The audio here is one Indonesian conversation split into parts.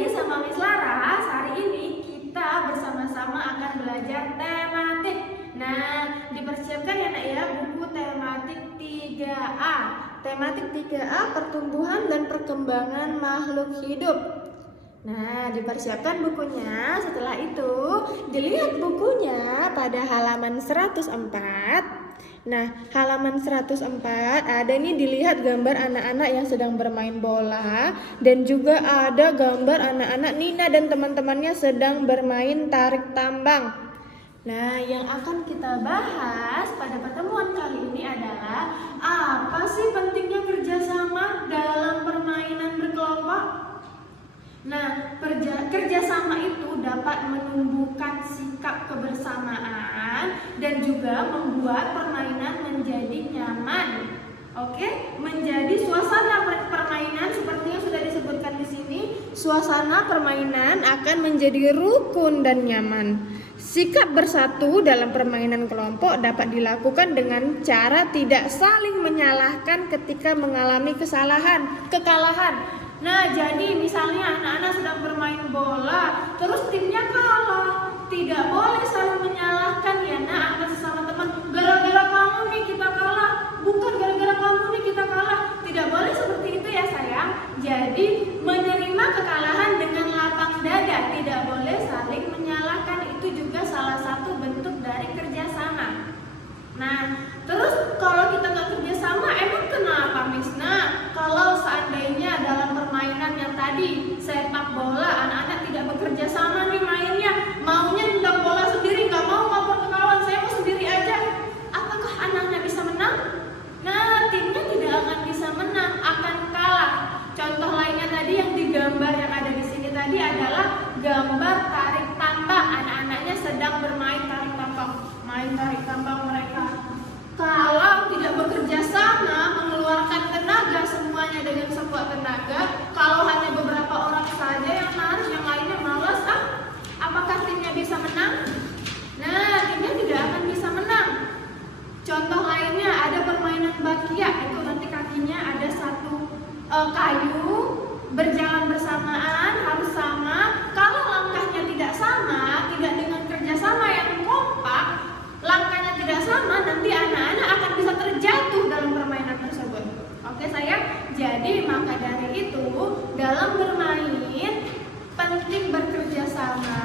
Jadi sama Miss Laras, hari ini kita bersama-sama akan belajar tematik. Nah, dipersiapkan ya nak ya buku tematik 3A. Tematik 3A pertumbuhan dan perkembangan makhluk hidup. Nah, dipersiapkan bukunya. Setelah itu, dilihat bukunya pada halaman 104. Nah, halaman 104 ada nih dilihat gambar anak-anak yang sedang bermain bola dan juga ada gambar anak-anak Nina dan teman-temannya sedang bermain tarik tambang. Nah, yang akan kita bahas pada pertemuan kali ini adalah apa sih pentingnya kerjasama dalam permainan berkelompok? Nah, kerjasama itu dapat menumbuhkan sikap kebersamaan dan juga membuat permainan menjadi nyaman. Oke, menjadi suasana permainan seperti yang sudah disebutkan di sini, suasana permainan akan menjadi rukun dan nyaman. Sikap bersatu dalam permainan kelompok dapat dilakukan dengan cara tidak saling menyalahkan ketika mengalami kekalahan. Nah, jadi misalnya anak-anak sedang bermain bola, terus timnya kalah. Tidak boleh saling menyalahkan ya nak antar sesama teman. Gara-gara kamu nih kita kalah, bukan gara-gara kamu nih kita kalah. Tidak boleh seperti itu ya sayang. Jadi menerima kekalahan dengan lapang dada. Tidak boleh saling menyalahkan. Itu juga salah satu bentuk dari kerjasama. Nah, terus kalau kita nggak kerjasama, emang kenapa Miss? Nah, kalau seandainya dalam permainan yang tadi sepak bola, anak-anak tidak bekerja sama nih mainnya, maunya nendang bola sendiri, nggak mau ngapor ke kawan, saya mau sendiri aja. Apakah anak-anak bisa menang? Nah, timnya tidak akan bisa menang, akan kalah. Contoh lainnya tadi yang digambar yang ada di sini tadi adalah gambar tarik tambang. Anak-anaknya sedang bermain tarik tambang, main tarik tambang mereka. Kalau tidak bekerja sama, mengeluarkan tenaga semuanya dengan sekuat tenaga, kalau hanya beberapa orang saja yang narik, yang lainnya malas, apakah timnya bisa menang? Nah, timnya tidak akan bisa menang. Contoh lainnya ada permainan bakia, itu nanti kakinya ada satu kayu, berjalan bersamaan, harus sama. Kalau langkahnya tidak sama, tidak dengan kerjasama yang kompak, langkahnya tidak sama, nanti anak-anak akan bisa terjatuh dalam permainan tersebut. Oke sayang, jadi maka dari itu dalam bermain penting bekerja sama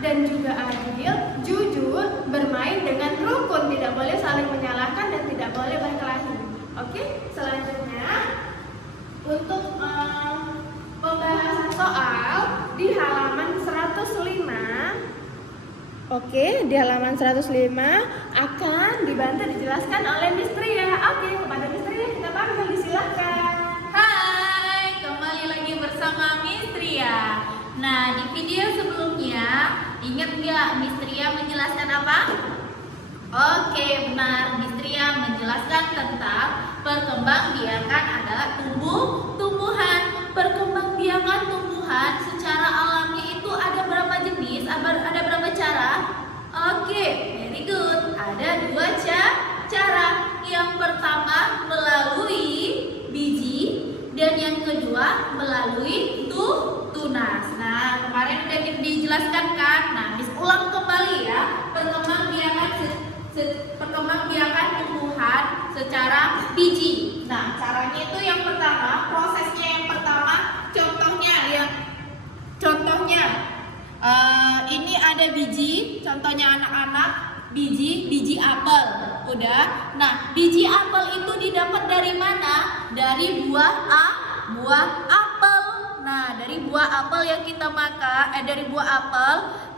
dan juga adil, jujur, bermain dengan rukun, tidak boleh saling menyalahkan dan tidak boleh berkelahi. Oke, selanjutnya untuk pembahasan soal di halaman 105. Oke, di halaman 105 akan dibantu dijelaskan oleh Miss Tria. Oke, kepada Miss Tria kita panggil, disilahkan. Hai, kembali lagi bersama Miss Tria. Nah, di video sebelumnya ingat nggak Miss Tria menjelaskan apa? Oke, benar. Miss Tria menjelaskan tentang perkembangbiakan adalah tumbuhan. Perkembangbiakan tumbuhan secara alami itu ada berapa jenis? Ada berapa cara? Oke, very good. Ada dua cara. Yang pertama melalui biji dan yang kedua melalui tunas. Nah, kemarin udah dijelaskan kan? Nah, Miss ulang kembali ya. Perkembangbiakan tumbuhan secara biji. Nah, caranya itu yang pertama, prosesnya yang pertama, contohnya ini ada biji, contohnya anak-anak, biji apel. Udah. Nah, biji apel itu didapat dari mana? Dari buah apel. Nah, dari buah apel yang kita makan, dari buah apel,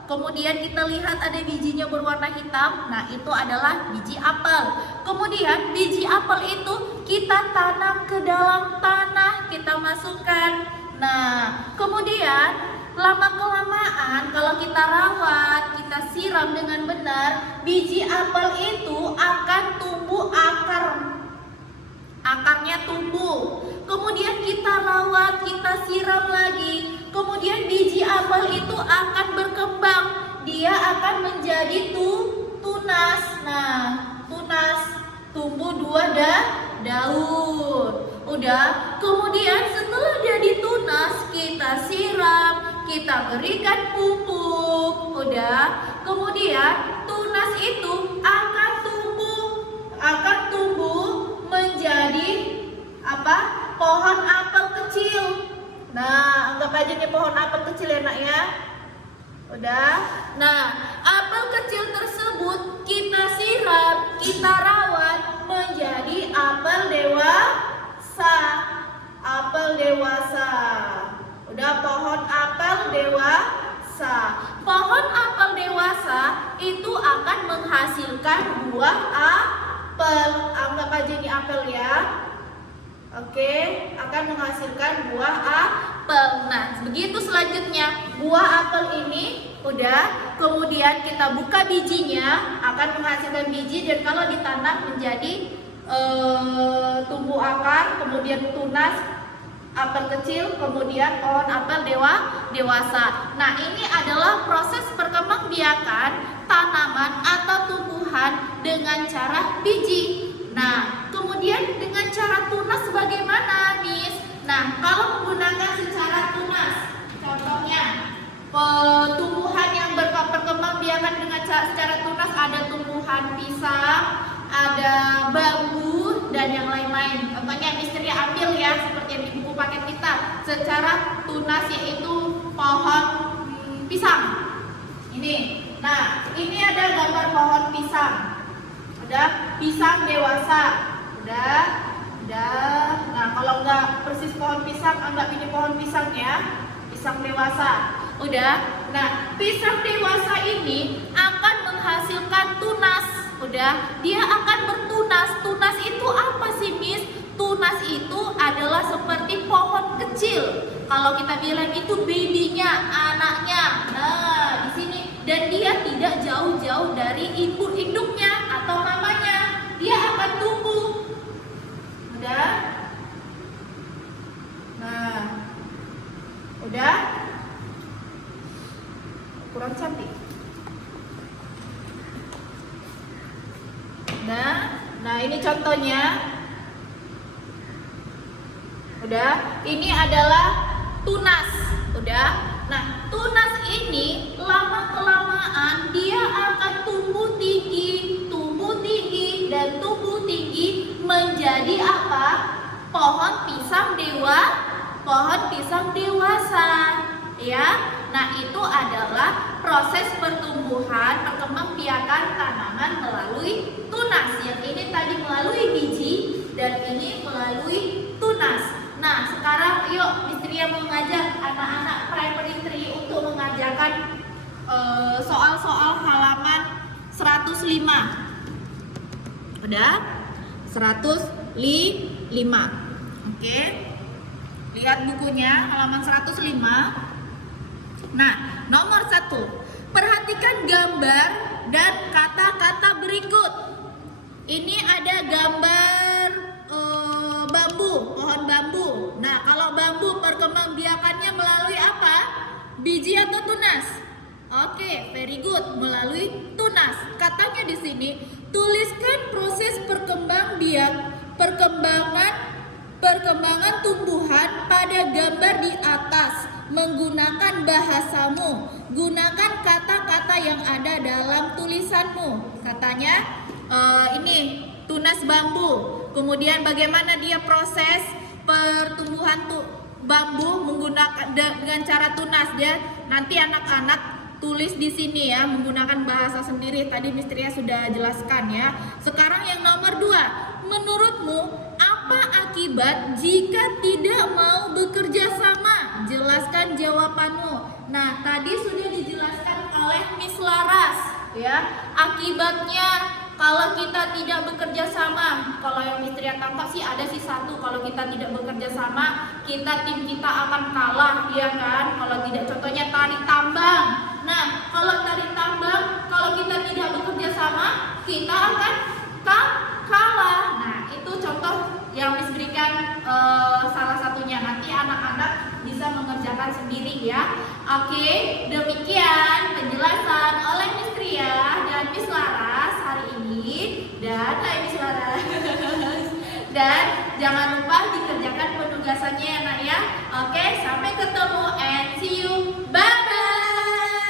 kemudian kita lihat ada bijinya berwarna hitam. Nah, itu adalah biji apel. Kemudian biji apel itu kita tanam ke dalam tanah, kita masukkan. Nah, kemudian lama-kelamaan kalau kita rawat, kita siram dengan benar, biji apel itu akan tumbuh akarnya tumbuh. Kemudian kita rawat, kita siram lagi. Kemudian biji apel itu akan berkembang. Dia akan menjadi tunas. Nah, tunas tumbuh 2 daun. Udah. Kemudian setelah dia ditunas, kita siram, kita berikan pupuk. Udah. Kemudian tunas itu akan tumbuh menjadi apa? Pohon apel kecil. Nah, anggap aja nih pohon apel kecil ya nak ya. Udah. Nah, apel kecil tersebut kita siram, kita rawat menjadi apel dewasa. Apel dewasa. Udah, pohon apel dewasa. Pohon apel dewasa itu akan menghasilkan buah apel. Anggap aja ini apel ya. Oke, akan menghasilkan buah apel. Nah, begitu selanjutnya. Buah apel ini udah, kemudian kita buka bijinya, akan menghasilkan biji dan kalau ditanam menjadi tumbuh akar, kemudian tunas apel kecil, kemudian pohon apel dewasa. Nah, ini adalah proses perkembangbiakan tanaman atau tumbuhan dengan cara biji. Nah, kemudian dengan cara tunas bagaimana, Miss? Nah, kalau menggunakan secara tunas, contohnya tumbuhan yang berkembangbiakan dengan secara tunas ada tumbuhan pisang, ada bambu dan yang lain-lain. Contohnya Miss Tria ambil ya seperti yang di buku paket kita. Secara tunas yaitu pohon pisang. Ini. Nah, ini ada gambar pohon pisang. Udah, pisang dewasa. Udah. Nah, kalau nggak persis pohon pisang, anggap ini pohon pisang ya. Pisang dewasa. Udah. Nah, pisang dewasa ini akan menghasilkan tunas. Udah, dia akan bertunas. Tunas itu apa sih, Miss? Tunas itu adalah seperti pohon kecil. Kalau kita bilang itu babynya, anaknya. Nah, di sini dan dia tidak jauh-jauh dari induknya atau mamanya. Dia akan tumbuh. Udah? Nah. Udah? Kurang cantik. Nah ini contohnya. Udah, ini adalah tunas. Udah. Nah, tunas ini lama-kelamaan dia akan tumbuh tinggi dan tumbuh tinggi menjadi apa? Pohon pisang dewasa. Ya. Nah, itu adalah proses pertumbuhan, perkembangbiakan tanaman melalui tunas. Yang ini tadi melalui biji dan ini melalui tunas. Nah, sekarang yuk Miss Tria mau ngajak anak-anak primary 3 untuk mengajarkan soal-soal halaman 105. Udah? 105. Oke. Lihat bukunya halaman 105. Nah, nomor 1. Perhatikan gambar dan kata-kata berikut. Ini ada gambar bambu, pohon bambu. Nah, kalau bambu perkembangbiakannya melalui apa? Biji atau tunas? Oke, very good, melalui tunas. Katanya di sini, tuliskan proses perkembangan tumbuhan pada gambar di atas menggunakan bahasamu. Gunakan kata-kata yang ada dalam tulisanmu. Katanya ini tunas bambu. Kemudian bagaimana dia proses pertumbuhan bambu menggunakan dengan cara tunas. Dia nanti anak-anak tulis di sini ya menggunakan bahasa sendiri. Tadi Miss Tria sudah jelaskan ya. Sekarang yang nomor 2. Menurutmu apa akibat jika tidak mau bekerja sama? Jelaskan jawabanmu. Nah, tadi sudah dijelaskan oleh Miss Laras ya. Akibatnya kalau kita tidak bekerja sama, kalau yang Miss Tria tangkap sih ada sih satu. Kalau kita tidak bekerja sama, tim kita akan kalah, ya kan? Kalau tidak, contohnya tarik tambang. Nah, kalau tarik tambang, kalau kita tidak bekerja sama, kita akan kalah. Nah, itu contoh yang Miss berikan salah satunya. Nanti anak-anak bisa mengerjakan sendiri ya. Oke, demikian penjelasan oleh Miss Tria dan Miss Laras hari ini. Dan Miss Laras. Dan jangan lupa dikerjakan